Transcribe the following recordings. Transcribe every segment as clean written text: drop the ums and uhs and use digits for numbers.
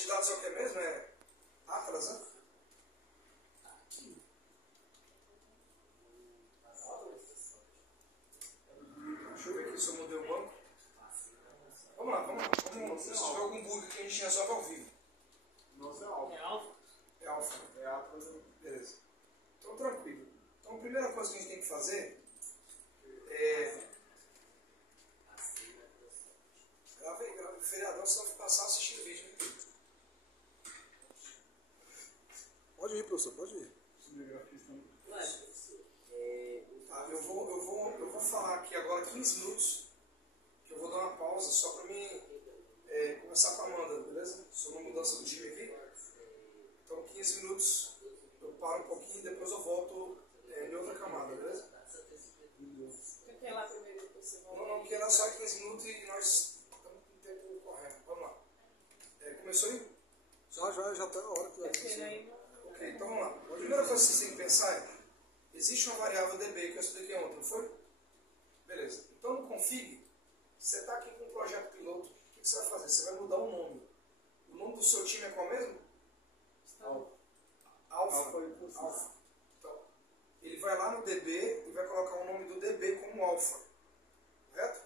de dados é o que mesmo? É Atlas, né? Deixa eu ver aqui se eu mudei o banco. Vamos lá. Se tiver algum bug que a gente resolve ao vivo. Nossa, é alfa. É alfa? É alfa. É Atlas. Beleza. Então, tranquilo. Então, a primeira coisa que a gente tem que fazer é... Grave o feriadão, senão eu vou passar assistindo o vídeo, né? Pode ir, professor, pode ir. Tá, eu vou falar aqui agora 15 minutos, que eu vou dar uma pausa só para mim começar com a Amanda, beleza? Sobre a mudança do time aqui. Então 15 minutos, eu paro um pouquinho e depois eu volto em outra camada, beleza? Você quer ir lá primeiro e depois você volta? Não, porque era só 15 minutos e nós estamos com o tempo correndo. Vamos lá. Começou aí? Já está na hora que vai Porque ainda... Ok, então vamos lá. A primeira coisa que vocês têm que pensar é: existe uma variável DB que eu expliquei ontem, não foi? Beleza. Então no config, você está aqui com um projeto piloto, o que você vai fazer? Você vai mudar o nome. O nome do seu time é qual mesmo? Alpha. Alpha. Então, ele vai lá no DB e vai colocar o nome do DB como Alpha. Correto?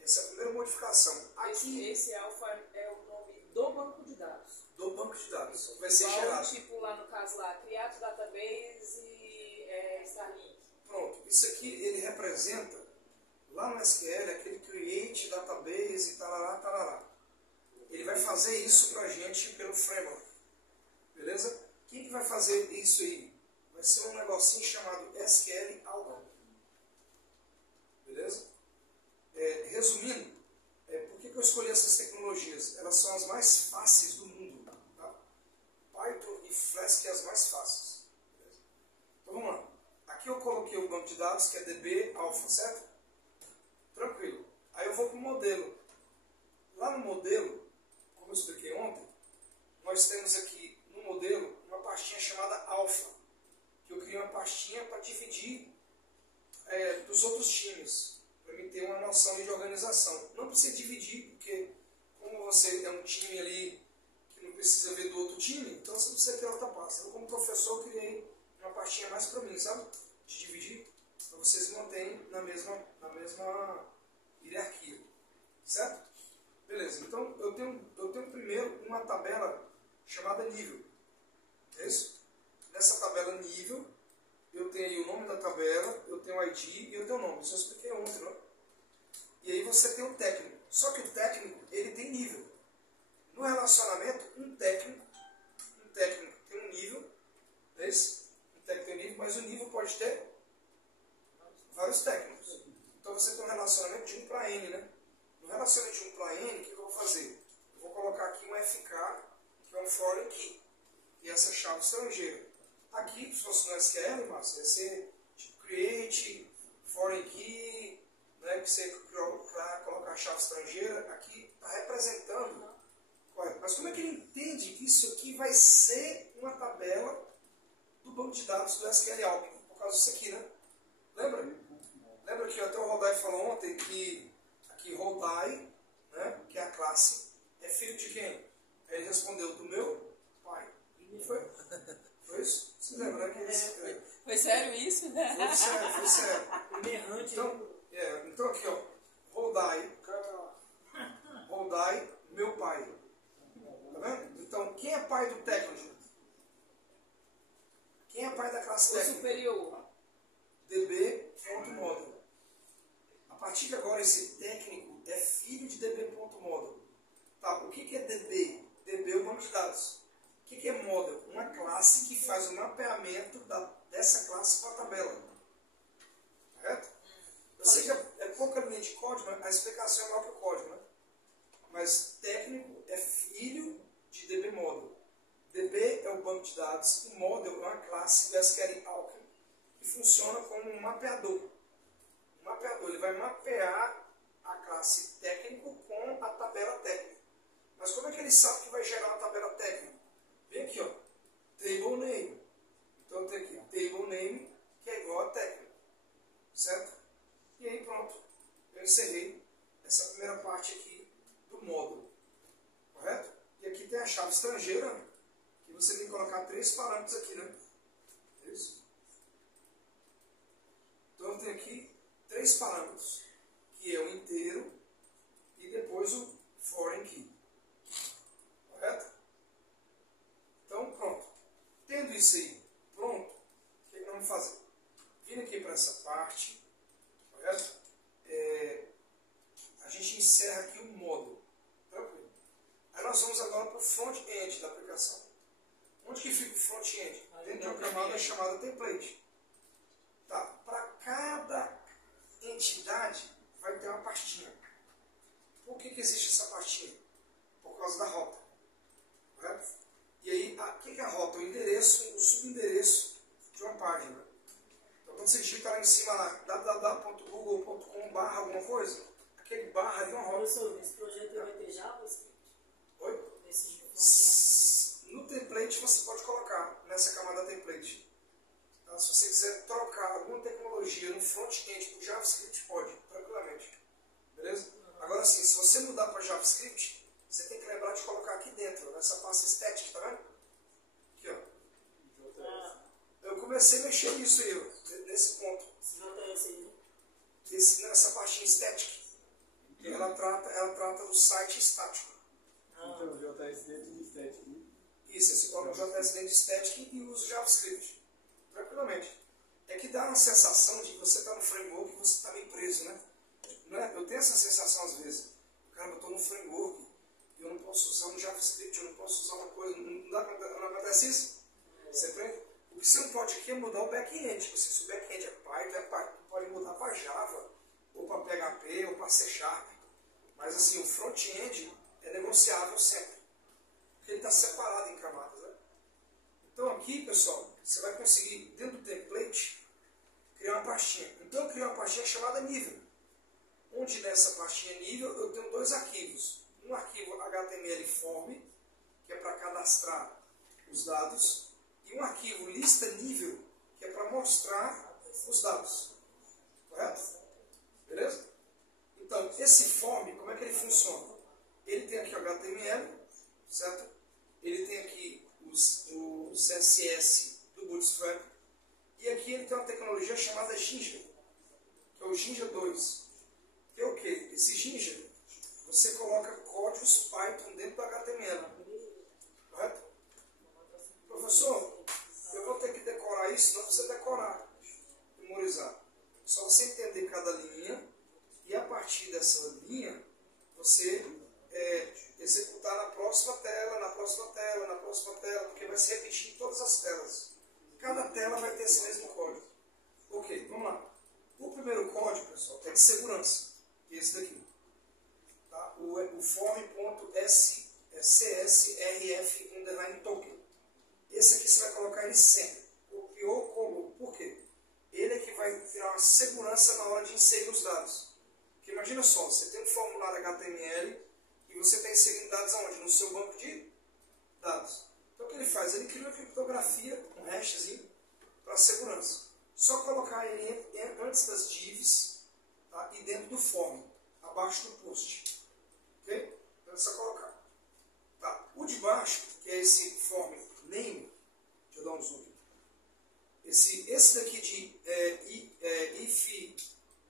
Essa é a primeira modificação. Aqui, Esse alfa é o nome do banco de dados. do banco de dados. Vai ser Igual, gerado. tipo lá no caso lá, criado database e Starlink. Pronto. Isso aqui ele representa, lá no SQL, aquele create database e tarará, tarará. Ele vai fazer isso pra gente pelo framework. Beleza? Quem que vai fazer isso aí? Vai ser um negocinho chamado SQL Algo. Beleza? Resumindo, por que eu escolhi essas tecnologias? Elas são as mais fáceis do mundo. Tá? Python e Flask as mais fáceis. Beleza? Então vamos lá. Aqui eu coloquei o banco de dados que é DB Alpha, certo? Tranquilo. Aí eu vou para o modelo. Lá no modelo, como eu expliquei ontem, nós temos aqui no modelo uma pastinha chamada Alpha, que eu criei uma pastinha para dividir dos outros times, para mim ter uma noção de organização. Não precisa dividir, porque como você é um time ali que não precisa ver do outro time, então você não precisa ter outra pasta. Eu, como professor, criei uma pastinha mais para mim, sabe? De dividir, para vocês manterem na mesma hierarquia. Certo? Beleza, então eu tenho primeiro uma tabela chamada nível. É isso? Nessa tabela nível, eu tenho aí o nome da tabela, eu tenho o ID e eu tenho o nome. Isso eu expliquei ontem, não é? E aí você tem o técnico. Só que o técnico, ele tem nível. No relacionamento, um técnico tem um nível, é isso? Um técnico tem um nível, mas o nível pode ter vários técnicos. Então você tem um relacionamento de 1 para N, né? No relacionamento de 1 para N, o que eu vou fazer? Eu vou colocar aqui um FK, que é um foreign key, que é essa chave estrangeira. Aqui, se fosse no SQL, Márcio, ia ser tipo create, foreign key, né, que você colocar a chave estrangeira. Aqui está representando. Correto. Mas como é que ele entende que isso aqui vai ser uma tabela do banco de dados do SQL Alpha? Por causa disso aqui, né? Lembra que até o Rodai falou ontem que aqui Rodai, né, que é a classe, é filho de quem? Ele respondeu do meu pai. Não foi? Foi isso? Você lembra, né? Foi sério isso? Foi sério. Então aqui, ó. Rodai, meu pai. Tá vendo? Então, quem é pai do técnico? Quem é pai da classe O técnica? superior. db.model. A partir de agora, esse técnico é filho de db.model. Tá, o que é DB? DB é o banco de dados. O que é model? Uma classe que faz o mapeamento dessa classe com a tabela. Correto? Eu sei que é pouca linha de código, mas a explicação é maior que o código, né? Mas técnico é filho de DB model. DB é o banco de dados e model é uma classe do SQL Alchemy que funciona como um mapeador. Um mapeador, ele vai mapear a classe técnico com a tabela técnica. Mas como é que ele sabe que vai gerar uma tabela técnica? Vem aqui, ó, table name. Então tem aqui table name, que é igual a técnico. Certo? E aí pronto, eu encerrei essa primeira parte aqui do módulo. Correto? E aqui tem a a chave estrangeira, que você tem que colocar 3 parâmetros aqui, né? Isso. Então eu tenho aqui 3 parâmetros, que é o inteiro e depois o foreign key. Correto? Então, pronto. Tendo isso aí pronto, o que nós vamos fazer? Vindo aqui para essa parte, correto? A gente encerra aqui o módulo. Tranquilo. Aí nós vamos agora para o front-end da aplicação. Onde que fica o front-end? Dentro de uma camada chamada template. Tá. Para cada entidade vai ter uma pastinha. Por que existe essa pastinha? Por causa da rota. Correto? E aí, o que é a rota? O endereço, o subendereço de uma página. Então, quando você digita lá em cima, lá, www.google.com/ alguma coisa, aquele barra ali é uma rota. Professor, nesse projeto vai ter JavaScript? Oi? No template você pode colocar nessa camada template. Tá? Se você quiser trocar alguma tecnologia no front-end por JavaScript, pode, tranquilamente. Beleza? Agora sim, se você mudar para JavaScript, você tem que lembrar de colocar aqui dentro, nessa pasta estética, tá vendo? Aqui, ó. Eu comecei a mexer nisso aí, ó, nesse ponto. JS aí, Nessa pastinha estética. Ela trata do site estático. Então, o JS dentro de estética. Isso, você coloca o JS dentro de estética e usa o JavaScript. Tranquilamente. É que dá uma sensação de que você está no framework e você está meio preso, né? Não é? Eu tenho essa sensação às vezes. Cara, eu estou no framework e eu não posso usar um JavaScript, eu não posso usar uma coisa. Não acontece isso? Você aprende? O que você não pode aqui é mudar o back-end. Se o back-end é Python, pode mudar para Java, ou para PHP, ou para C#. Mas assim, o front-end é negociável sempre. Porque ele está separado em camadas. Né? Então aqui, pessoal, você vai conseguir, dentro do template, criar uma pastinha. Então eu criei uma pastinha chamada nível. Onde nessa pastinha nível eu tenho 2 arquivos. Um arquivo HTML form, que é para cadastrar os dados, e um arquivo lista nível, que é para mostrar os dados. Correto? Beleza? Então, esse form, como é que ele funciona? Ele tem aqui o HTML, certo? Ele tem aqui o CSS do Bootstrap, e aqui ele tem uma tecnologia chamada Jinja, que é o Jinja 2. Que é o quê? Esse Jinja, você coloca códigos Python dentro do HTML. Correto? Professor, eu vou ter que decorar isso? Não precisa decorar, memorizar. Só você entender cada linha e a partir dessa linha você executar na próxima tela, na próxima tela, na próxima tela, porque vai se repetir em todas as telas. Cada tela vai ter esse mesmo código. Ok, vamos lá. O primeiro código, pessoal, é de segurança. Esse daqui. Tá? O form.csrf_token. Esse aqui você vai colocar ele sempre. Copiou, colou. Por quê? Ele é que vai criar uma segurança na hora de inserir os dados. Porque imagina só, você tem um formulário HTML e você está inserindo dados aonde? No seu banco de dados. Então o que ele faz? Ele cria uma criptografia, um hashzinho, para segurança. Só colocar ele antes das divs, tá? E dentro do form, abaixo do post. Ok? Então é só colocar. Tá. O de baixo, que é esse form name, deixa eu dar um zoom aqui. Esse daqui de if,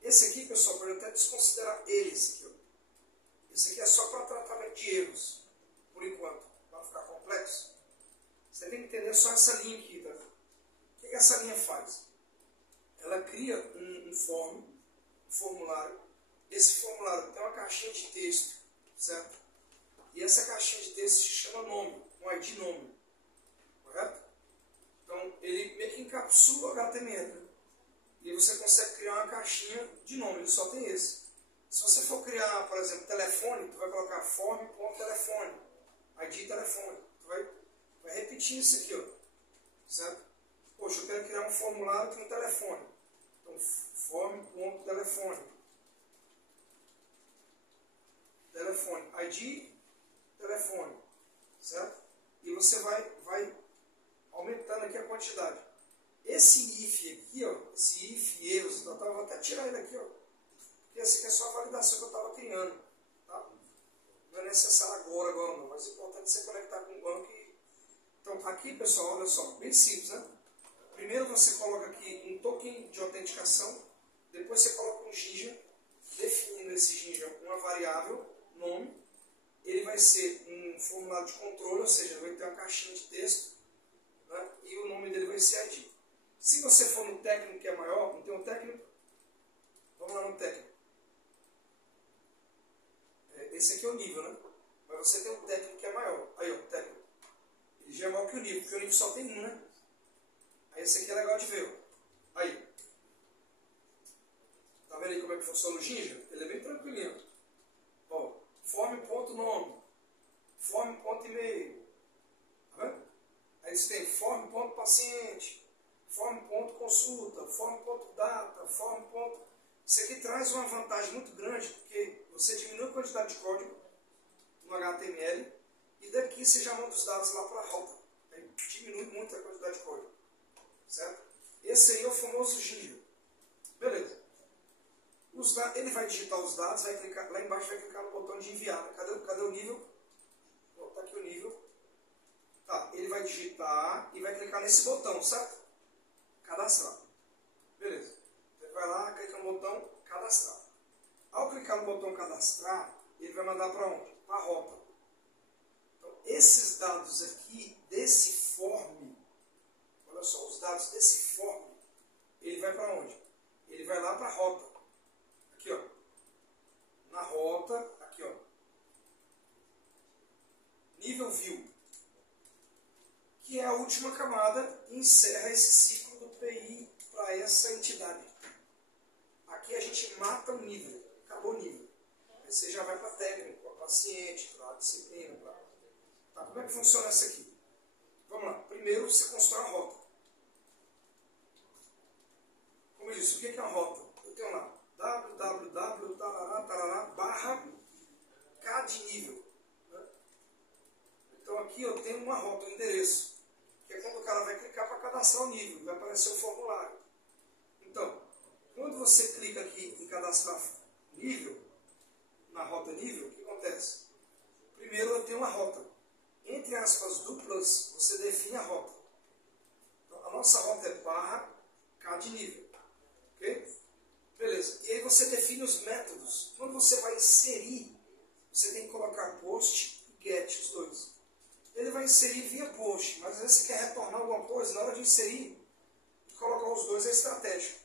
esse aqui, pessoal, pode até desconsiderar esse aqui. Ó. Esse aqui é só para tratamento de erros, por enquanto, para não ficar complexo. Você tem que entender só essa linha aqui. Tá? O que essa linha faz? Ela cria um formulário. Esse formulário tem uma caixinha de texto, certo? E essa caixinha de texto se chama nome, um ID nome. Correto? Então, ele meio que encapsula o HTML. Né? E você consegue criar uma caixinha de nome, ele só tem esse. Se você for criar, por exemplo, telefone, tu vai colocar form.telefone, ID telefone. Tu vai repetir isso aqui, ó. Certo? Poxa, eu quero criar um formulário com um telefone. Então, form.telefone. Telefone. ID, telefone. Certo? E você vai aumentando aqui a quantidade. Esse if aqui, ó, esse if erros, eu vou até tirar ele aqui, ó. Porque esse aqui é só a validação que eu estava criando. Tá? Não é necessário agora não. mais importante é você conectar com o banco. Então, aqui, pessoal, olha só, bem simples, né? Primeiro você coloca aqui um token de autenticação, depois você coloca um ginja, definindo esse ginja uma variável, nome. Ele vai ser um formulário de controle, ou seja, vai ter uma caixinha de texto, né? E o nome dele vai ser ID. Se você for no técnico que é maior, não tem um técnico? Vamos lá no técnico. Esse aqui é o nível, né? Mas você tem um técnico que é maior. Aí, ó, técnico. Ele já é maior que o nível, porque o nível só tem um, né? Aí esse aqui é legal de ver, ó. Aí. Tá vendo aí como é que funciona o ginja? Ele é bem tranquilinho. Ó, form.nome, form.email. Tá vendo? Aí você tem form.paciente, form.consulta, form.data, form. Isso aqui traz uma vantagem muito grande, porque você diminui a quantidade de código no HTML e daqui você já manda os dados lá para a rota. Aí diminui muito a quantidade de código. Certo? Esse aí é o famoso ginja. Beleza. Ele vai digitar os dados, vai clicar, lá embaixo vai clicar no botão de enviar. Cadê o nível? Está aqui o nível. Tá, ele vai digitar e vai clicar nesse botão, certo? Cadastrar. Beleza. Ele vai lá, clica no botão cadastrar. Ao clicar no botão cadastrar, ele vai mandar para onde? Para a rota. Então, esses dados aqui, desse form, olha só, os dados desse form, ele vai para onde? Ele vai lá para a rota. Aqui, ó. Na rota, aqui, ó. Nível view. Que é a última camada e encerra esse ciclo do PI para essa entidade. Aqui a gente mata o nível. Acabou o nível. Aí você já vai para técnico, para paciente, para disciplina. Tá, como é que funciona isso aqui? Vamos lá. Primeiro você constrói a rota. Como eu disse, o que é a rota? Eu tenho lá www/K de nível. Né? Então aqui eu tenho uma rota, um endereço. Que é quando o cara vai clicar para cadastrar o nível. Vai aparecer o formulário. Então, quando você clica aqui em cadastrar nível, na rota nível, o que acontece? Primeiro eu tenho uma rota. Entre aspas duplas, você define a rota. Então, a nossa rota é /K de nível. Ok? Beleza. E aí você define os métodos. Quando você vai inserir, você tem que colocar post e get, os dois. Ele vai inserir via post, mas às vezes você quer retornar alguma coisa, na hora de inserir, colocar os dois é estratégico.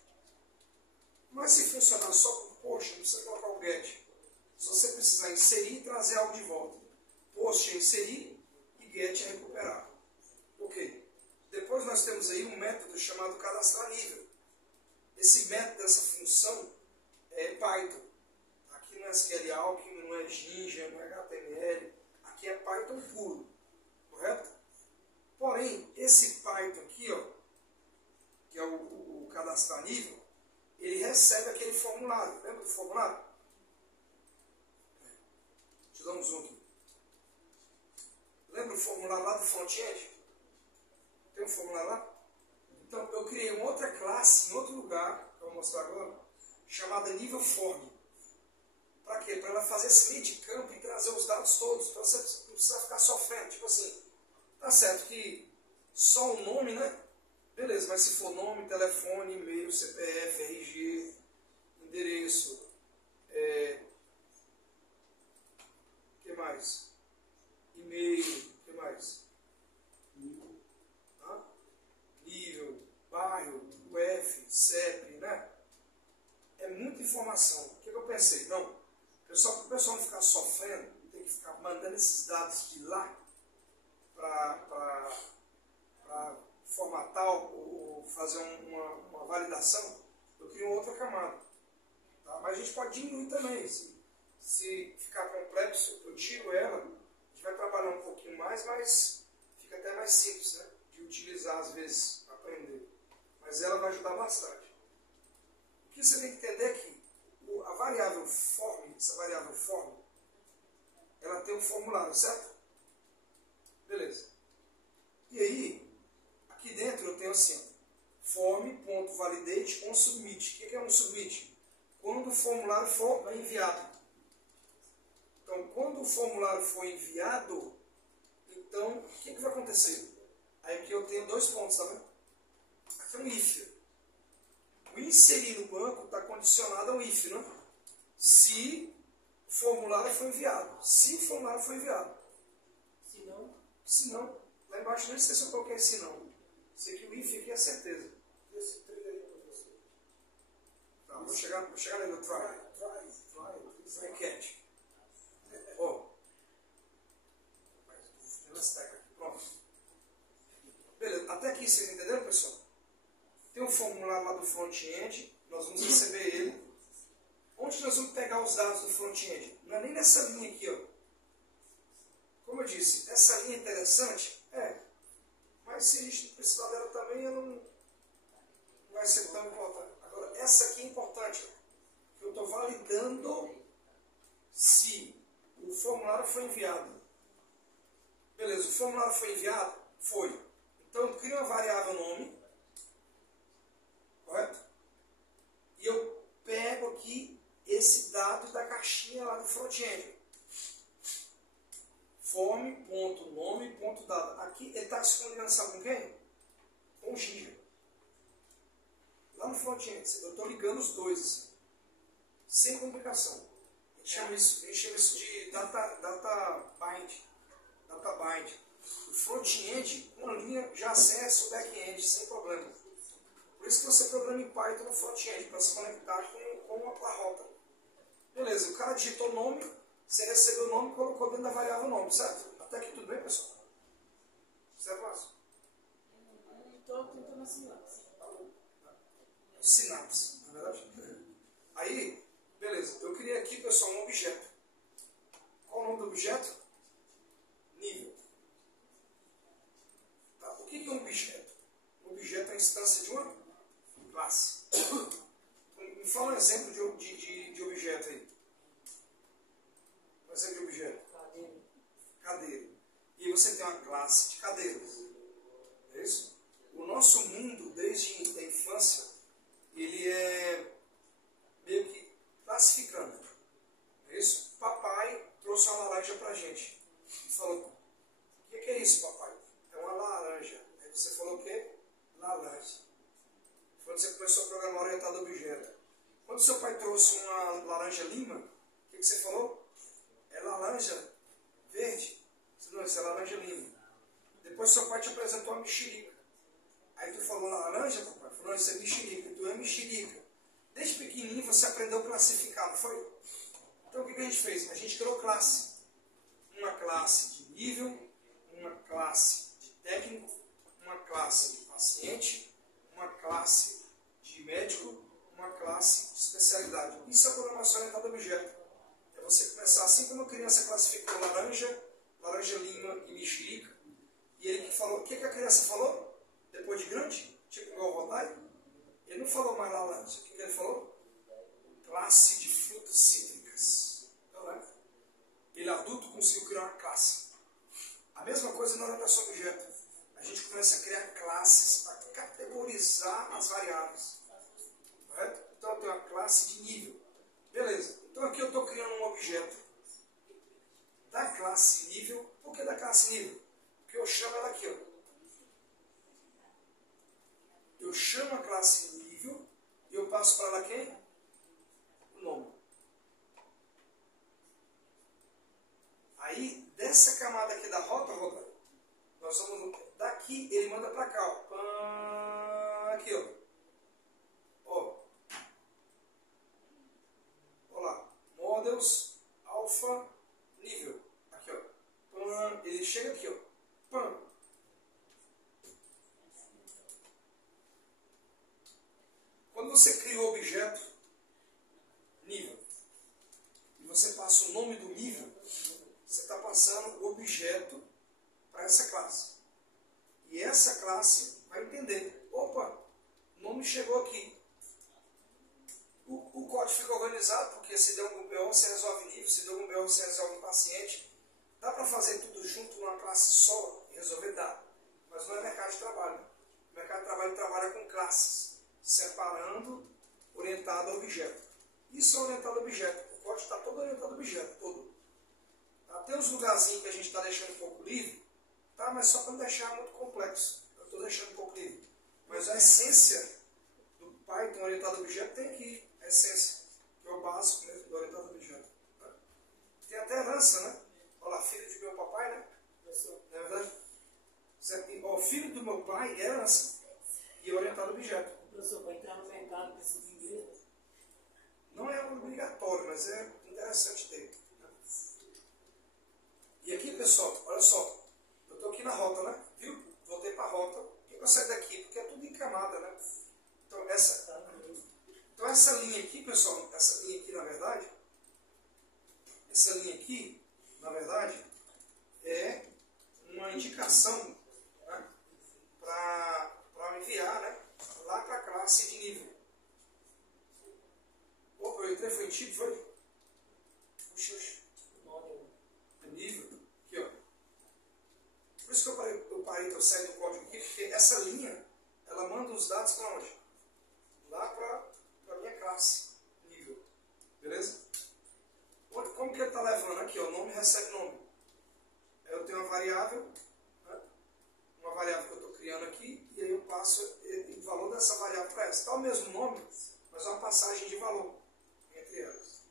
Mas se funcionar só com post, não precisa colocar o get. Se você precisar inserir e trazer algo de volta. Post é inserir e get é recuperar. Ok. Depois nós temos aí um método chamado cadastrar nível. Esse método, essa função, é Python. Aqui não é SQL Alchemy, não é Jinja, não é HTML. Aqui é Python puro. Correto? Porém, esse Python aqui, ó, que é o cadastrar nível, ele recebe aquele formulário. Lembra do formulário? Deixa eu dar um zoom aqui. Lembra o formulário lá do front-end? Tem um formulário lá? Então, eu criei uma outra classe em outro lugar, que eu vou mostrar agora, chamada nível form. Para quê? Para ela fazer esse meio de campo e trazer os dados todos, para você não precisar ficar sofrendo. Tipo assim, tá certo que só o nome, né? Beleza, mas se for nome, telefone, e-mail, CPF, RG, endereço, que mais? E-mail, que mais? Nível, bairro, UF, CEP, né? É muita informação. O que eu pensei? Não, para o pessoal não ficar sofrendo, tem que ficar mandando esses dados de lá para formatar ou fazer uma validação. Eu crio outra camada. Tá? Mas a gente pode diminuir também. Se ficar complexo, eu tiro ela, a gente vai trabalhar um pouquinho mais, mas fica até mais simples, né? De utilizar às vezes, para aprender. Mas ela vai ajudar bastante. O que você tem que entender é que a variável form, essa variável form, ela tem um formulário, certo? Beleza. E aí, aqui dentro eu tenho assim, form.validate.submit. O que é um submit? Quando o formulário for enviado. Então, quando o formulário for enviado, Então, o que vai acontecer? Aí aqui eu tenho 2 pontos, tá vendo? Aqui é um if. O inserir no banco está condicionado ao if, né? Se o formulário foi enviado. Se o formulário foi enviado. Se não, lá embaixo nem sei se eu coloquei se não. Sei que o if aqui é certeza. Esse trilho aí, professor. Tá, vou chegar ali no try. Try catch. Ó. Pronto. Beleza, até aqui vocês entenderam, pessoal? Tem um formulário lá do front-end, nós vamos receber ele. Onde nós vamos pegar os dados do front-end? Não é nem nessa linha aqui, ó. Como eu disse, essa linha é interessante? É. Mas se a gente não precisar dela também, ela não vai ser tão importante. Agora, essa aqui é importante. Eu estou validando se o formulário foi enviado. Beleza, o formulário foi enviado? Foi. Então, eu crio uma variável nome. Correto? E eu pego aqui esse dado da caixinha lá do front-end. Form.nome.dado. Aqui ele está se comunicando, sabe com quem? Com o Giga. Lá no front-end, eu estou ligando os dois, assim, sem complicação. A gente chama isso de data bind. O front-end, uma linha, já acessa o back-end sem problema. Por isso que você programa em Python no front-end, para se conectar com a rota. Beleza, o cara digitou o nome, você recebeu o nome e colocou dentro da variável nome, certo? Até aqui tudo bem, pessoal? Certo, Márcio? Estou tentando assinar. Sinapse, na verdade. Aí, beleza, eu criei aqui, pessoal, um objeto. Qual o nome do objeto? Nível. Tá? O que é um objeto? Um objeto é a instância de uma classe. Me fala um exemplo de objeto aí. Um exemplo de objeto. Cadeira. E aí você tem uma classe de cadeiras. É isso? O nosso mundo, desde a infância, ele é meio que classificando. É isso? Papai trouxe uma laranja pra gente. E falou, o que é isso, papai? É uma laranja. Aí você falou o quê? Laranja. Quando você começou a programar orientado a objeto. Quando seu pai trouxe uma laranja lima, o que você falou? É laranja verde. Você não, isso é laranja lima. Depois seu pai te apresentou uma mexerica. Aí tu falou laranja, papai? Falou, isso é mexerica. Tu é mexerica. Desde pequenininho você aprendeu a classificar, não foi? Então o que a gente fez? A gente criou classe. Uma classe de nível, uma classe de técnico, uma classe de paciente, uma classe de médico, uma classe de especialidade. Isso é programação orientada a objeto. É você começar assim como a criança classificou laranja lima e mexerica. E ele que falou, o que a criança falou? Depois de grande, tipo igual o Rodai, ele não falou mais laranja. O que ele falou? Classe de frutas cítricas. Então, né? Ele adulto conseguiu criar uma classe. A mesma coisa na orientação a objeto. A gente começa a criar classes para categorizar as variáveis. Correto? Então eu tenho uma classe de nível. Beleza. Então aqui eu estou criando um objeto da classe nível. Por que da classe nível? Porque eu chamo ela aqui, ó. Eu chamo a classe nível e eu passo para ela quem? O nome. Aí, dessa camada aqui da rota, nós vamos, daqui ele manda para cá, ó. Aqui, ó. Olha lá. Models, alpha, nível. Aqui, ó. Ele chega aqui, ó. Quando você cria o objeto nível e você passa o nome do nível, você está passando o objeto para essa classe. E essa classe vai entender. Opa, o nome chegou aqui. O código fica organizado, porque se der algum BO, você resolve nível, se der algum BO, você resolve paciente. Dá para fazer tudo junto numa classe só e resolver? Dá. Mas não é mercado de trabalho. O mercado de trabalho trabalha com classes, separando, orientado a objeto. Isso é orientado a objeto. O código está todo orientado a objeto, todo. Tá? Tem uns lugarzinhos que a gente está deixando um pouco livre, Tá, mas só para não deixar muito complexo. Eu estou deixando um pouco livre. Mas a essência do Python orientado a objeto tem aqui. A essência, que é o básico mesmo do orientado a objeto. Né? Tem até herança, né? Olha lá, filho de meu papai, né? Não é verdade? O filho do meu pai é herança. E orientado a objeto. Professor, para entrar no mercado, precisa de inglês? Não é obrigatório, mas é interessante ter. Né? E aqui, pessoal, olha só. Eu estou aqui na rota, né? Viu? Voltei para a rota. E eu saio daqui, porque é tudo em camada, né? Então, essa linha aqui, pessoal, essa linha aqui, na verdade, é uma indicação, né? Para me enviar, né? Lá para a classe de nível. Opa, eu entrei, foi em tipo, foi? Puxa, é nível. Aqui, ó. Por isso que eu parei, eu saí do código aqui, porque essa linha, ela manda os dados para onde? Lá para a minha classe, nível. Beleza? Como que ele está levando? Aqui, ó, nome recebe nome. Eu tenho uma variável, né? Uma variável que eu estou criando aqui, e aí eu passo o valor dessa variável para essa. Está o mesmo nome, mas é uma passagem de valor entre elas.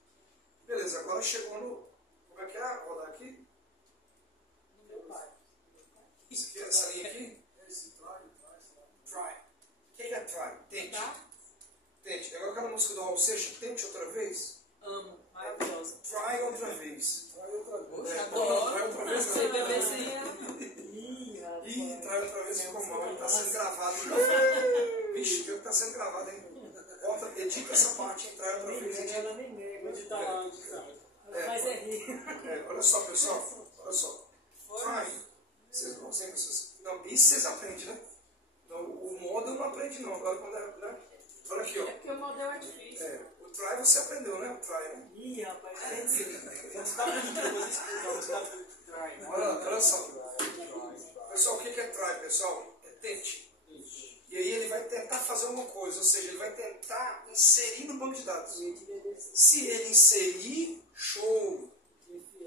Beleza, agora chegou no... Como é que é? Vou rodar aqui. Isso aqui, essa linha aqui. Try. O que é try? Tente. Tente. Agora aquela música do Raul Seixas, tente outra vez. Amo, maravilhosa. Try outra vez. Try outra vez. Poxa, Try outra vez. Você bebezinha. Ih, try outra vez ficou mal. Ele está sendo gravado. Vixe, pior que está sendo gravado, hein? Volta, edita essa parte, try outra vez. Onde tá lá, onde tá? Mas é rir. Olha só, pessoal. Olha só. Try. Vocês não sei vocês. Não, isso vocês aprendem, né? Não, o model não aprende, não. Agora quando é. Né? Olha aqui, ó. É porque o modelo é difícil. O try você aprendeu, né? O try, né? Ih, rapaz, Olha só. Pessoal, o que é try, pessoal? É tente. E aí ele vai tentar fazer alguma coisa, ou seja, ele vai tentar inserir no banco de dados. Se ele inserir, show.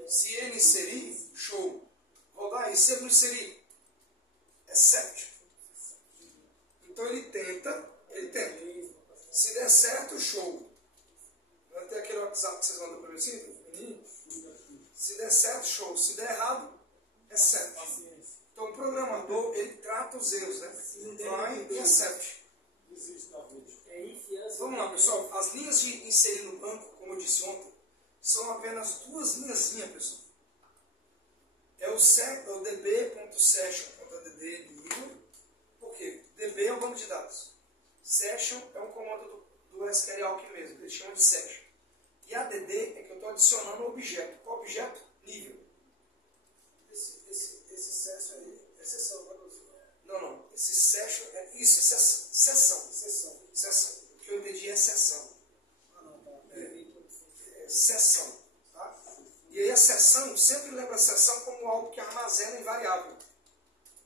Se ele inserir, show. Rodar, e se ele não inserir, except. Então ele tenta. Se der certo, show. Vai ter aquele WhatsApp que vocês mandam para mim assim? Se der certo, show. Se der errado, except. Então o programador, ele trata os erros, né? Try e except. Vamos lá, pessoal. As linhas de inserir no banco, como eu disse ontem, são apenas duas linhazinhas, pessoal. É o db.session.dd nível. Por quê? DB é o banco de dados. Session é um comando do SQL aqui mesmo, que eles chamam de session. E add é que eu estou adicionando um objeto. Qual objeto? Nível. Esse session aí é sessão, né, professor? Não. Esse session é isso, é sessão. Sessão. O que eu entendi é sessão. Sessão. Tá? E aí a sessão, sempre lembra a sessão como algo que armazena em variável.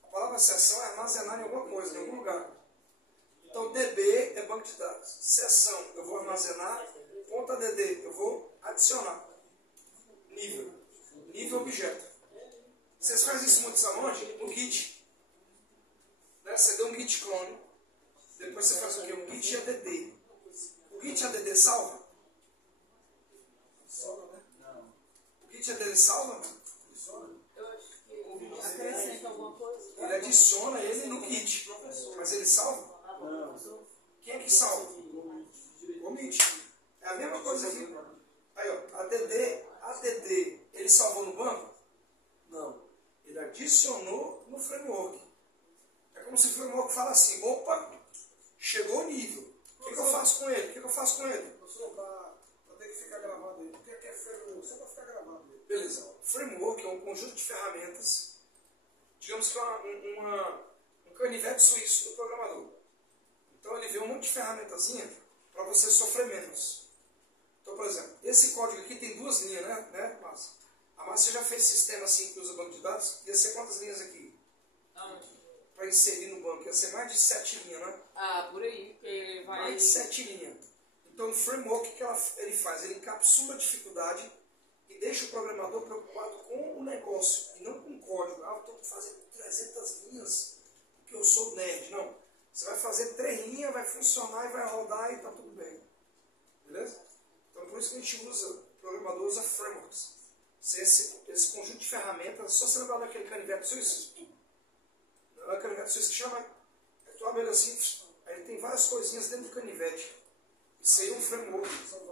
A palavra sessão é armazenar em alguma coisa, em algum lugar. Então DB é banco de dados. Sessão, eu vou armazenar. Ponto .add, eu vou adicionar. Nível. Nível objeto. Vocês fazem isso muito, sabe onde? No Git. Né? Você deu um Git clone. Depois você faz o quê? Um Git add. O Git add salva? O Git add salva? Eu acho que acrescenta alguma coisa. Ele adiciona ele no Git. Mas ele salva? Quem é que salva? Commit. É a mesma coisa aqui. Aí, ó, add, ele salvou no banco? Não. Ele adicionou no framework. É como se o framework fala assim, opa, chegou o nível. O que eu faço com ele? Professor, para ter que ficar gravado aí. O que é framework? Só para ficar gravado aí. Beleza. Framework é um conjunto de ferramentas, digamos que é um canivete suíço do programador. Então ele vê um monte de ferramentazinha para você sofrer menos. Então, por exemplo, esse código aqui tem duas linhas, né, Márcia? A Márcia já fez sistema assim que usa banco de dados. Ia ser quantas linhas aqui? Para inserir no banco. Ia ser mais de 7 linhas, né? Ah, por aí, porque ele vai... Mais de 7 linhas. Então, o framework, o que ele faz? Ele encapsula a dificuldade e deixa o programador preocupado com o negócio e não com o código. Ah, eu estou fazendo funcionar e vai rodar e tá tudo bem. Beleza? Então por isso que a gente usa, o programador usa frameworks. Esse conjunto de ferramentas, só você lembrar daquele canivete suíço. Não é canivete suíço que chama, tu abre ele assim, aí tem várias coisinhas dentro do canivete. Isso aí é um framework. São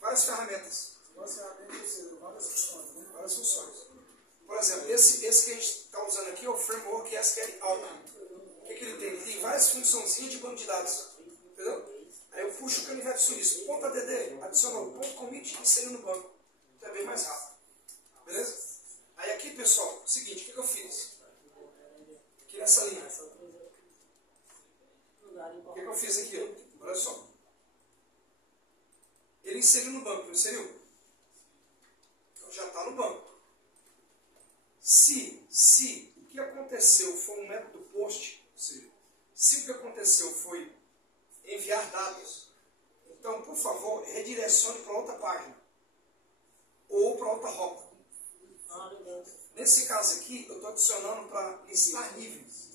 várias ferramentas. várias ferramentas, várias funções, né? Várias funções. Por exemplo, esse que a gente está usando aqui é o framework SQL Alta. O que ele tem? Ele tem várias funçõezinhas de banco de dados. Entendeu? Aí eu puxo o canivete suíço, ponto .add, adiciono o ponto .commit e insiro no banco. Então é bem mais rápido. Beleza? Aí aqui, pessoal, seguinte, o que eu fiz? Aqui nessa linha. O que eu fiz aqui? Ó? Olha só. Ele inseriu no banco, não inseriu? Então já está no banco. Se o que aconteceu foi um método POST, ou seja, se o que aconteceu foi enviar dados, então, por favor, redirecione para outra página ou para outra rota. Nesse caso aqui, eu estou adicionando para listar níveis.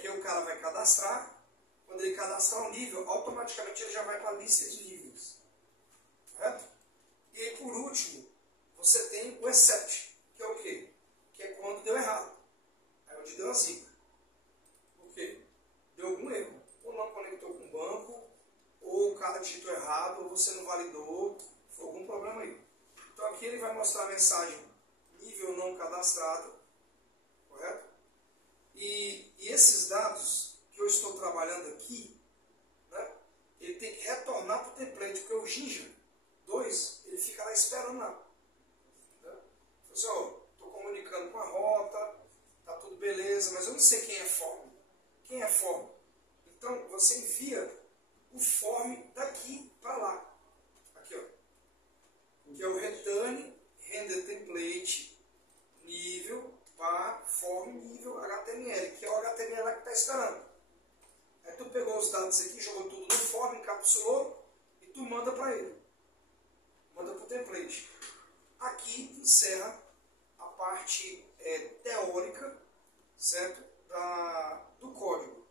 Que o cara vai cadastrar. Quando ele cadastrar um nível, automaticamente ele já vai para a lista de níveis. Correto? E aí, por último, você tem o except, que é o quê? Que é quando deu errado. Aí onde deu a zica. Por quê? Deu algum erro. Ou não conectou com o banco, ou o cara digitou errado, ou você não validou, foi algum problema aí. Então aqui ele vai mostrar a mensagem nível não cadastrado, correto? E esses dados que eu estou trabalhando aqui, né, ele tem que retornar para o template, porque o Jinja 2, ele fica lá esperando lá. Né? Estou comunicando com a rota, tá tudo beleza, mas eu não sei quem é form. Quem é form? Então, você envia o form daqui para lá. Aqui, ó. Que é o return render template nível para form nível HTML, que é o HTML lá que está esperando. Aí tu pegou os dados aqui, jogou tudo no form, encapsulou e tu manda para ele. Manda para o template. Aqui encerra a parte teórica, certo? Do código.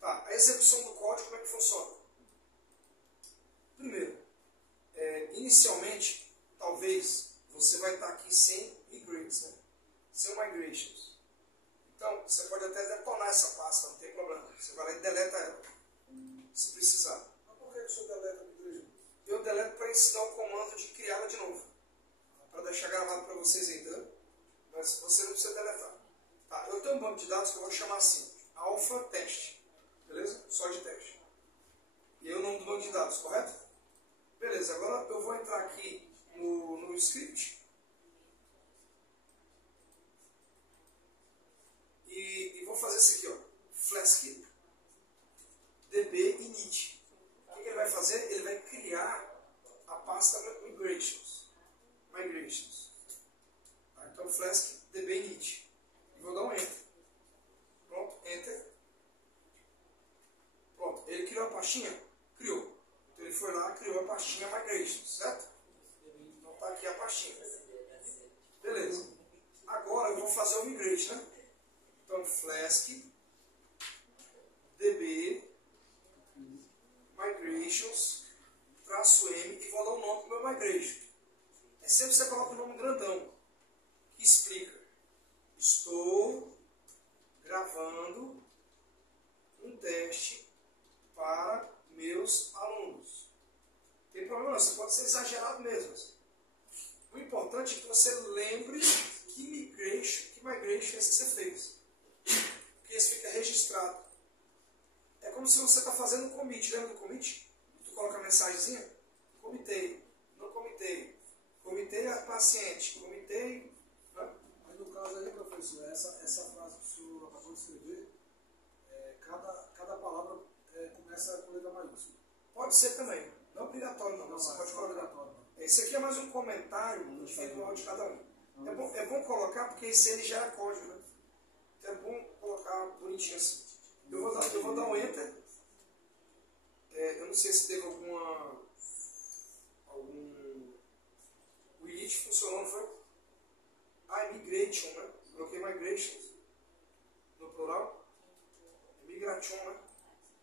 Tá, a execução do código, como é que funciona? Primeiro, inicialmente, talvez você vai estar aqui sem migrates, né? Sem migrations. Então, você pode até detonar essa pasta, não tem problema. Você vai lá e deleta ela, se precisar. Mas por que o senhor deleta a migration? Eu deleto para ensinar o comando de criá-la de novo. Para deixar gravado para vocês aí, tá? Mas você não precisa deletar. Tá, eu tenho um banco de dados que eu vou chamar assim, alpha teste. Beleza? Só de teste. E aí o nome do banco de dados, correto? Beleza, agora eu vou entrar aqui no script. E vou fazer isso aqui, ó. Flask db init. O que ele vai fazer? Ele vai criar a pasta migrations. Tá, então Flask db init. E vou dar um enter. Pronto, enter. Pronto, ele criou a pastinha? Criou. Então ele foi lá, criou a pastinha migrations, certo? Então tá aqui a pastinha. Beleza. Agora eu vou fazer o migrate, né? Então Flask db migrations -m e vou dar um nome para o meu migration. É sempre você coloca o nome grandão que explica. Estou gravando um teste para meus alunos. Tem problema, você pode ser exagerado mesmo. O importante é que você lembre que migration é esse que você fez. Porque isso fica registrado. É como se você está fazendo um commit. Lembra do commit? Tu coloca a mensagenzinha. Comitei, não comitei. Comitei a paciente. Comitei. Né? Mas no caso aí, professor, essa frase que o senhor acabou de escrever, cada palavra começa com letra maiúscula. Pode ser também. Não é obrigatório não. Você pode colocar. Esse aqui é mais um comentário individual de cada um. É bom colocar porque isso aí já é código, né? Então é bom colocar bonitinho assim. Eu vou dar um enter. Eu não sei se teve algum o init funcionou, não foi? Migration, né? Coloquei migrations no plural. Migration, né?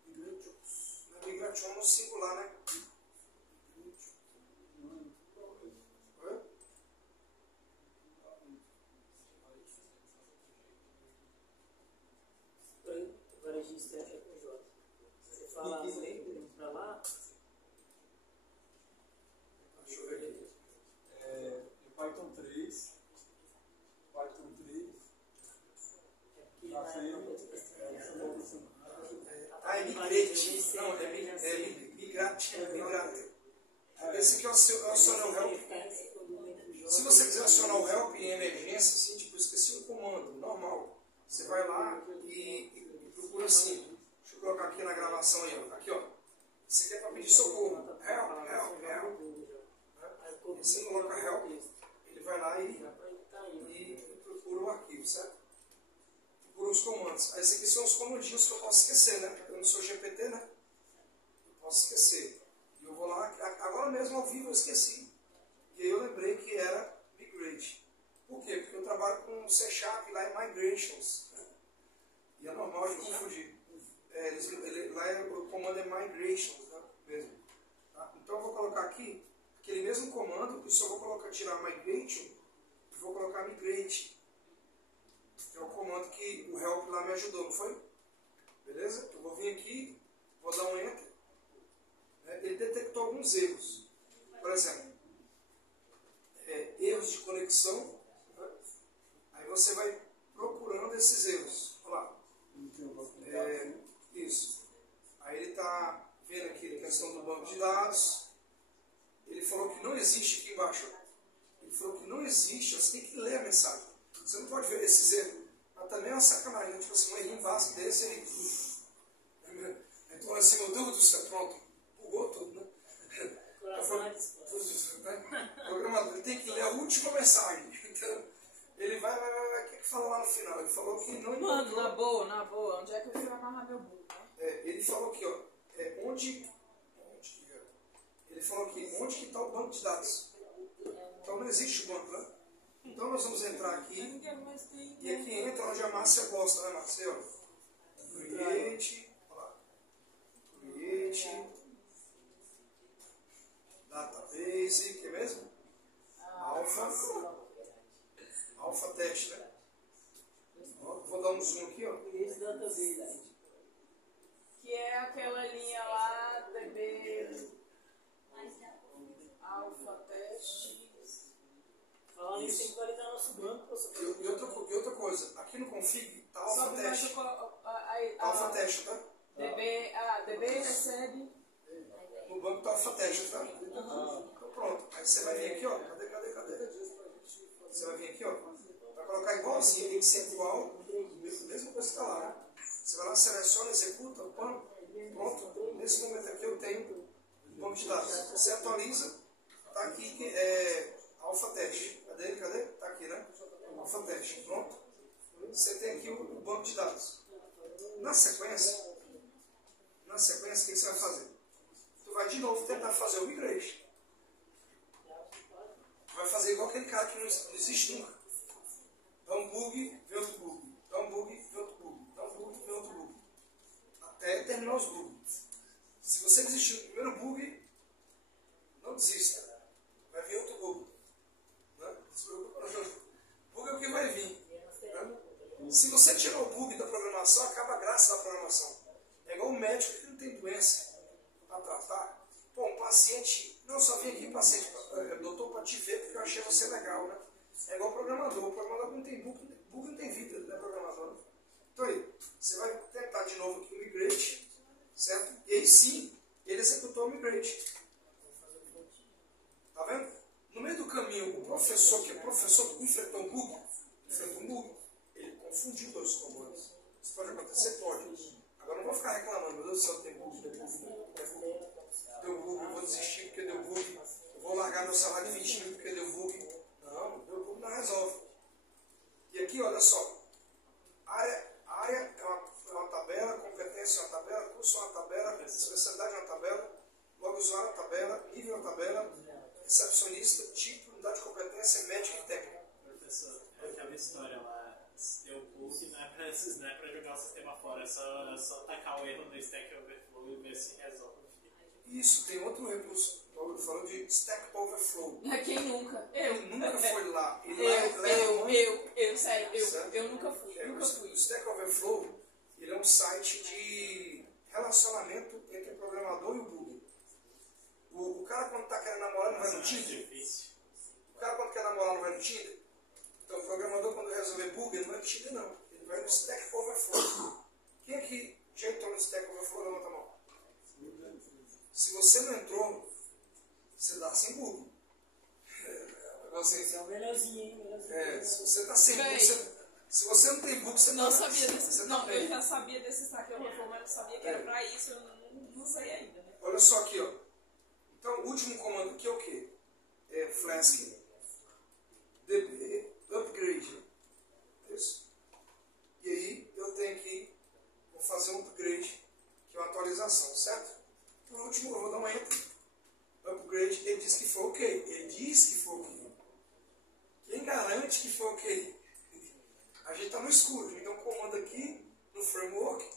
Migrations. migration no singular, né? Oi? O varejista é com J. Você fala para lá. Deixa eu ver aqui. Em Python 3. Python 3. Faça aí. Ah, é migrate. Não, é migrate. Esse aqui é acionar o help. Se você quiser acionar o help em emergência, assim, tipo, eu esqueci um comando normal. Você vai lá e procura assim. Deixa eu colocar aqui na gravação aí, ó. Aqui, ó. Você quer para pedir socorro. Help, help, help. E você coloca help, ele vai lá e procura o arquivo, certo? Procura os comandos. Aí esses aqui são os comandinhos que eu posso esquecer, né? Eu não sou GPT, né? Eu posso esquecer. E eu vou lá, agora mesmo ao vivo eu esqueci. E aí eu lembrei que era migrate. Por quê? Porque eu trabalho com C# lá em migrations. E é normal de confundir. O comando é migrations, né? Mesmo. Tá? Então eu vou colocar aqui aquele mesmo comando, e só vou tirar migration e vou colocar migrate. Que é o comando que o help lá me ajudou, não foi? Beleza? Eu vou vir aqui, vou dar um enter. Ele detectou alguns erros. Por exemplo, erros de conexão. Né? Aí você vai procurando esses erros. Olha lá. Isso. Aí ele está vendo aqui a questão do banco de dados. Ele falou que não existe aqui embaixo. Ele falou que não existe, você tem que ler a mensagem. Você não pode ver esses erros. Mas também é uma sacanagem, né? Tipo assim, um errinho básico desse, ele... Então assim, meu Deus do céu, pronto, bugou tudo, né? O programador ele tem que ler a última mensagem. Então, ele vai, o que falou lá no final? Ele falou que não encontrou... Mano, na boa, onde é que eu fui amarrar meu burro? Ele falou aqui, ó, ele falou aqui, onde que está o banco de dados? Então não existe o banco, né? Então nós vamos entrar aqui, e aqui entra onde a Márcia gosta, né, Márcia? Ó. Create, olha lá. Create, database, que é mesmo? Alpha teste, né? Ó, vou dar um zoom aqui, ó. Esse database. Que é aquela linha lá, DB, alfa, teste. Falando isso, tem que validar nosso banco. E outra coisa, aqui no config está alpha teste. Alpha teste, tá? DB recebe. No banco está alpha teste, tá? Então pronto. Aí você vai vir aqui, ó. Cadê? Você vai vir aqui, ó. Vai colocar igualzinho, tem que ser igual. Mesma coisa que está lá, né? Você vai lá, seleciona, executa, pronto. Nesse momento aqui eu tenho um banco de dados. Você atualiza, está aqui que é alpha teste. Cadê? Está aqui, né? Alpha teste, pronto. Você tem aqui o banco de dados. Na sequência, o que você vai fazer? Tu vai de novo tentar fazer o migrate. Tu vai fazer igual aquele cara que não existe nunca. Dá um bug, vê outro bug. Dá um bug, vê outro bug. Dá um bug, vê outro bug. Até terminar os bugs. Se você desistir do primeiro bug, não desista. Vai vir outro bug. Não se preocupa não. Bug é o que vai vir. Né? Se você tirar o bug da programação, acaba a graça da programação. É igual um médico que não tem doença para tratar. Pô, um paciente... Não, só vim aqui, paciente, doutor, para te ver porque eu achei você legal, né? É igual o programador. O programador não tem bug não tem vida, né, programador? Então aí, você vai tentar de novo aqui o migrate, certo? E aí sim, ele executou o migrate. Tá vendo? No meio do caminho, o professor, que é professor, enfrentou um bug, ele confundiu dois comandos. Isso pode acontecer? Pode. Agora não vou ficar reclamando, meu Deus do céu, tem bug, deu bug, eu vou desistir porque deu bug, eu vou largar meu salário de 20 mil porque deu bug. Não, deu bug não resolve. E aqui, olha só, área é uma tabela, competência é uma tabela, curso é uma tabela, especialidade é uma tabela, logo usuário é uma tabela, nível é uma tabela, recepcionista, tipo, unidade de competência, médica e técnica. Professor, é aquela história lá, deu bug, não é para chances, né, para jogar o sistema fora. É só tacar o erro no Stack Overflow e ver se resolve. Isso, tem outro recurso. Eu falo de Stack Overflow. Quem nunca? Ele nunca foi lá. Sério, eu nunca fui. O Stack Overflow, ele é um site de relacionamento entre o programador e o bug. O cara quando está querendo namorar não vai no Tinder? O cara quando quer namorar não vai no Tinder? Então o programador quando resolver bug, ele não vai no Tinder não. Ele vai no Stack Overflow. Quem aqui já entrou no Stack Overflow? Levanta a mão. Se você não entrou, você dá sem bug. Esse é o melhorzinho, hein? Se você está sem bug, se você não tem bug, você não tá, sabia desse. você Não, tá eu bem. já sabia desse Stack Overflow, mas não sabia que era pra isso. Eu não sei ainda, né? Olha só aqui, ó. Então, o último comando aqui é o quê? É Flask db upgrade. Isso. E aí, eu tenho que vou fazer um upgrade, que é uma atualização, certo? Por último, eu vou dar um enter. Upgrade, ele diz que foi ok. Ele diz que foi ok. Quem garante que foi ok? A gente está no escuro. A gente tem um comando aqui no framework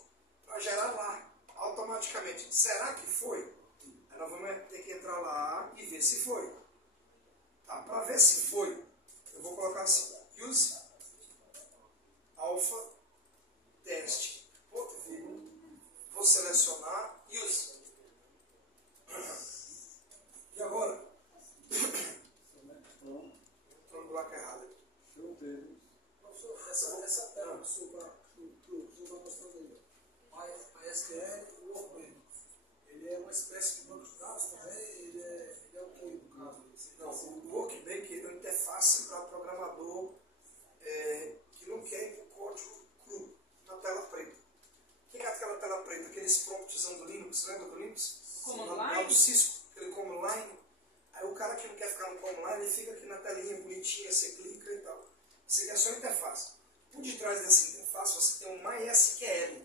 para gerar lá, automaticamente. Será que foi? Aí nós vamos ter que entrar lá e ver se foi. Tá? Para ver se foi, eu vou colocar assim, use alpha test. Vou selecionar use. E agora? Estou no bloco errado. Essa tela que o senhor está mostrando aí, MySQL e Workbench, ele é uma espécie de banco de dados também? Ele é o que no caso? Não, o Workbench é uma interface para programador que não quer ir para o código cru, na tela preta. O que é aquela tela preta? Aqueles promptzão do Linux, lembra do Linux? Command Lá line? do Cisco, aquele command line. Aí o cara que não quer ficar no command line, ele fica aqui na telinha bonitinha, você clica e tal. Isso aqui é só interface. Por detrás dessa interface você tem um MySQL,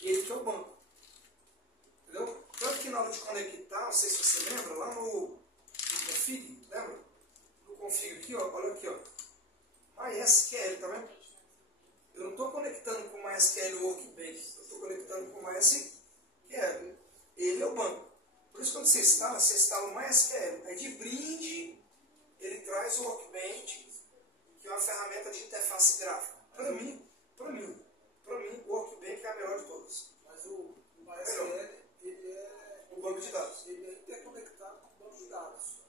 ele que é o banco. Entendeu? Tanto que na hora de conectar, não sei se você lembra, lá no config, lembra? No config aqui, ó, olha aqui, ó. MySQL, tá vendo? Eu não estou conectando com o MySQL Workbench, eu estou conectando com o MySQL. Ele é o banco. Por isso quando você instala o MySQL. Aí de brinde, ele traz o Workbench, que é uma ferramenta de interface gráfica. Para mim, o Workbench é a melhor de todas. Mas o MySQL, ele é o banco de dados. Ele é interconectado com o banco de dados.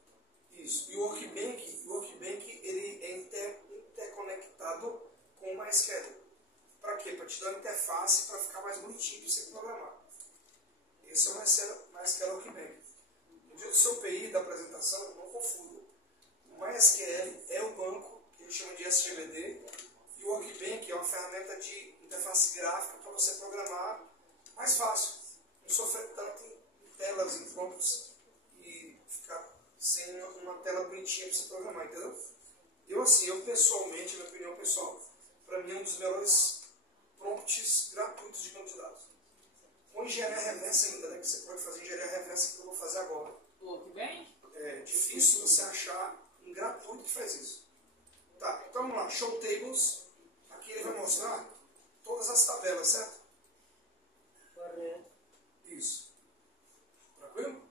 Isso. E o Workbench ele é interconectado com o MySQL. Para quê? Para te dar uma interface para ficar mais bonitinho para você programar. Esse é o MySQL Workbench. No dia do seu PI da apresentação, não confunda. O MySQL é o banco que a gente chama de SGBD e o Workbench é uma ferramenta de interface gráfica para você programar mais fácil. Não sofrer tanto em telas, em prompts e ficar sem uma tela bonitinha para você programar, entendeu? Eu pessoalmente, minha opinião pessoal, para mim é um dos melhores prompts gratuitos de banco de dados. Com engenharia reversa ainda, né? Que você pode fazer engenharia reversa que eu vou fazer agora. Que vem? É difícil você achar um gratuito que faz isso. Tá, então vamos lá. Show Tables. Aqui ele vai mostrar todas as tabelas, certo? Correto. Isso. Tranquilo?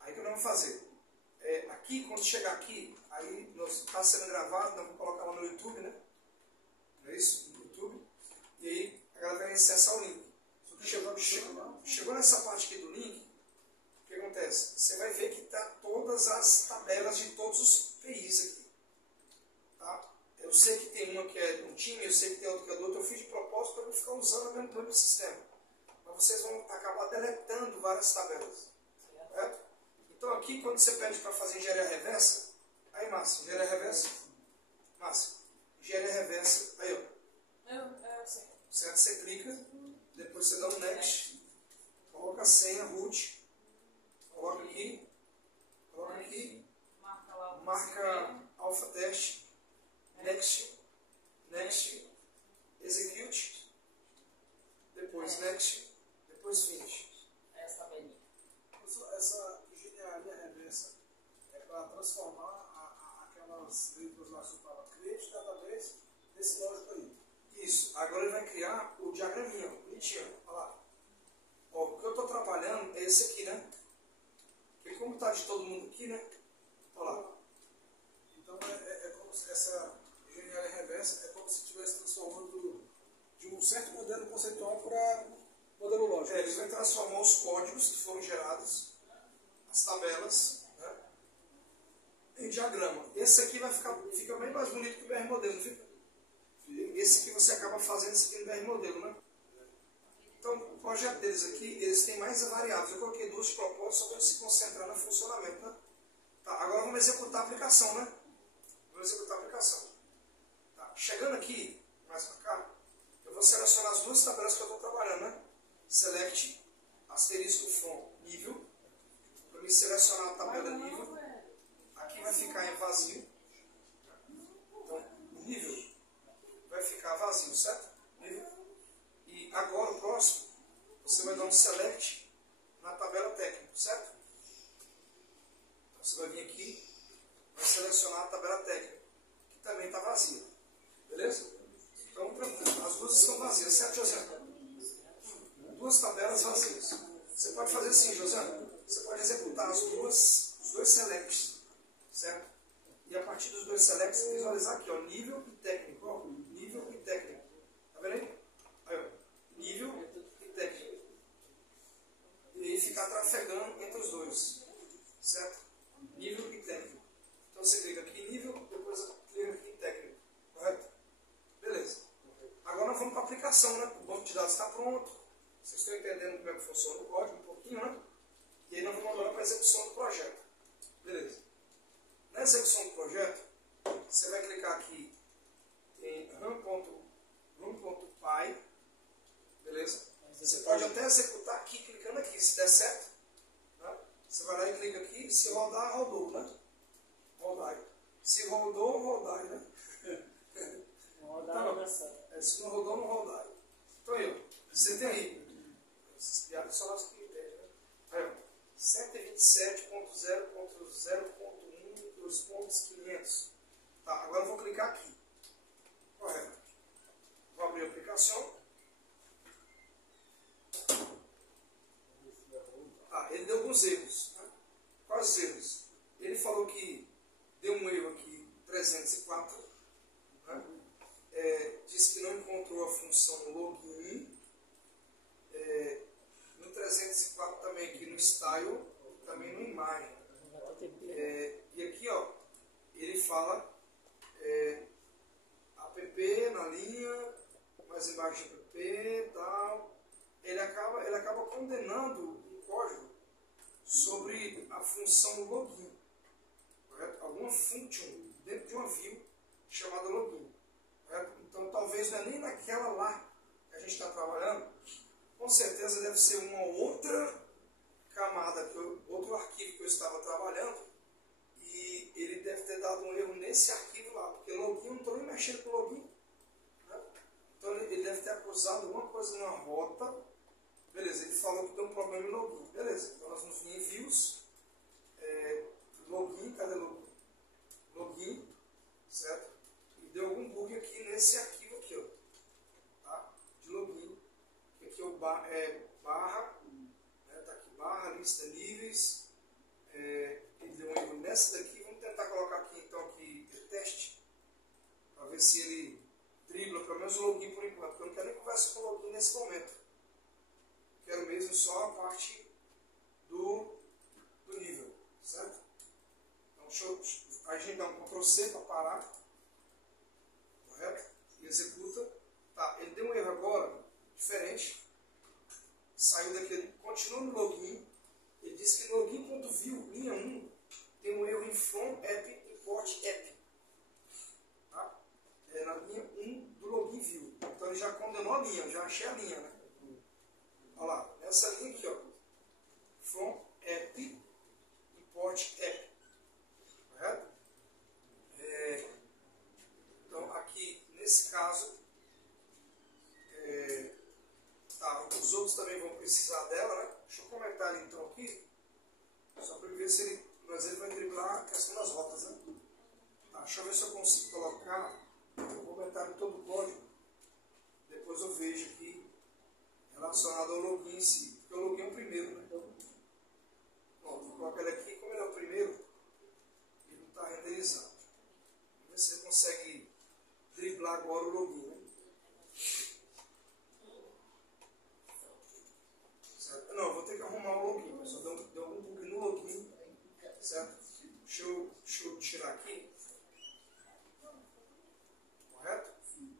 Aí o que nós vamos fazer? Aqui, quando chegar aqui, aí está sendo gravado, nós vamos colocar lá no YouTube, né? Não é isso? No YouTube. E aí a galera vai acessar o link. Chegou nessa parte aqui do link, o que acontece? Você vai ver que está todas as tabelas de todos os PIs aqui. Tá? Eu sei que tem uma que é de um time, eu sei que tem outra que é do outro. Eu fiz de propósito para não ficar usando o mesmo sistema. Mas vocês vão acabar deletando várias tabelas. Certo? Então aqui, quando você pede para fazer engenharia reversa, aí Márcio, engenharia reversa, Márcio, engenharia reversa, aí ó. Eu sei. Certo? Você clica, depois você dá um next, coloca a senha root, coloca aqui, Marca lá o marca alpha test, next, execute, depois next, depois finish. essa tabelinha. Essa engenharia reversa é para transformar aquelas letras lá que você fala, create database, nesse lógico aí. Isso. Agora ele vai criar esse aqui, né? Porque como está de todo mundo aqui, né? Olha lá. Então é como se essa engenharia reversa é como se estivesse transformando de um certo modelo conceitual para modelo lógico. Eles vão transformar os códigos que foram gerados, as tabelas, né, em diagrama. Esse aqui fica bem mais bonito que o BR modelo, não fica? Esse aqui você acaba fazendo esse aqui no BR modelo, né? Então, o projeto deles aqui, eles têm mais variáveis. Eu coloquei duas de propósito só para se concentrar no funcionamento, né? Tá, agora vamos executar a aplicação, né? Vamos executar a aplicação. Tá, chegando aqui, mais para cá, eu vou selecionar as duas tabelas que eu estou trabalhando, né? Select, asterisco from, nível. Para me selecionar a tabela nível. Aqui vai ficar em vazio. Então, nível vai ficar vazio, certo? Nível. E agora o próximo, você vai dar um select na tabela técnica, certo? Então você vai vir aqui, vai selecionar a tabela técnica, que também está vazia. Beleza? Então, tranquilo. As duas estão vazias, certo, José? Duas tabelas vazias. Você pode fazer assim, José. Você pode executar os dois selects, certo? E a partir dos dois selects, visualizar aqui, ó, nível e técnico. Ó, nível e técnico. Tá vendo aí? Aí, ó, nível e técnico. E aí ficar trafegando entre os dois, certo? Nível e técnico. Então você clica aqui em nível, depois clica aqui em técnico. Correto? Beleza. Agora nós vamos para a aplicação, né? O banco de dados está pronto. Vocês estão entendendo como é que funciona o código um pouquinho, né? E aí nós vamos agora para a execução do projeto. Beleza. Na execução do projeto, você vai clicar aqui em run.py. Beleza? Você pode até executar aqui, clicando aqui, se der certo. Né? Você vai lá e clica aqui, se rodar, rodou, né? Rodar. Se rodou, rodar, né? Rodar, então, dá certo. se não rodou, não rodar. Então você tem aí. Essas piadas só nas que entendem, né? Aí, ó. 127.0.0.1.2.500. Tá, agora eu vou clicar aqui. Correto. Vou abrir a aplicação. Tá, ele deu alguns erros. Né? Quais os erros? Ele falou que deu um erro aqui, 304. Né? Disse que não encontrou a função login. No 304 também aqui no style, também no imagem. E aqui, ó, ele fala app na linha, mais embaixo app, tal. Ele acaba condenando um código sobre a função login. Correto? Alguma function dentro de uma view chamada login. Correto? Então talvez não é nem naquela lá que a gente está trabalhando. Com certeza deve ser uma outra camada, outro arquivo que eu estava trabalhando, e ele deve ter dado um erro nesse arquivo lá, porque login, eu não estou nem mexendo com login. Né? Então ele deve ter acusado alguma coisa numa rota. Beleza, ele falou que tem um problema em login. Beleza, então nós vamos vir em views, login, cadê login? Login, certo? E deu algum bug aqui nesse arquivo aqui, ó, tá? De login. Aqui o barra, né, tá aqui barra, lista, níveis, ele deu um erro nessa daqui. Vamos tentar colocar aqui então aqui teste, para ver se ele dribla pelo menos o login por enquanto, porque eu não quero nem conversa com o login nesse momento, quero mesmo só a parte do nível, certo? Então deixa eu agendar um Ctrl+C para parar, correto? E executa. Tá, ele deu um erro agora diferente, saiu daqui, continua no login. Ele disse que no login.view, linha 1, tem um erro em from app import app. Tá? É na linha 1 do login view. Então ele já condenou a linha, eu já achei a linha, né? Olha lá, nessa linha aqui, ó, from app import app. Correto? Então aqui, nesse caso, tá, os outros também vão precisar dela, né? Deixa eu comentar ele então aqui, só para ver se ele, mas ele vai driblar a questão das rotas, né? Tá, deixa eu ver se eu consigo colocar o comentário todo o código, depois eu vejo aqui relacionado ao login em si, porque o login é o primeiro, né? gerar agora o login, né? Certo? Não, eu vou ter que arrumar o login, pessoal. Deu um bug no login, certo? Deixa eu tirar aqui. Correto?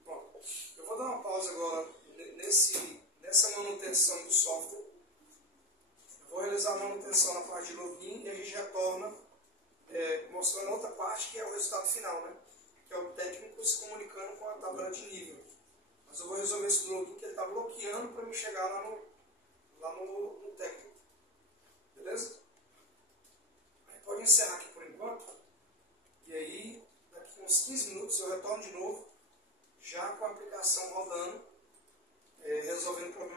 Bom, eu vou dar uma pausa agora nessa manutenção do software. Eu vou realizar a manutenção na parte de login e a gente retorna mostrando outra parte que é o resultado final, né? Que é o técnico se comunicando com a tabela de nível. Mas eu vou resolver esse login que ele está bloqueando para me chegar lá no técnico. Beleza? Aí pode encerrar aqui por enquanto. E aí, daqui uns 15 minutos eu retorno de novo, já com a aplicação rodando, resolvendo o problema.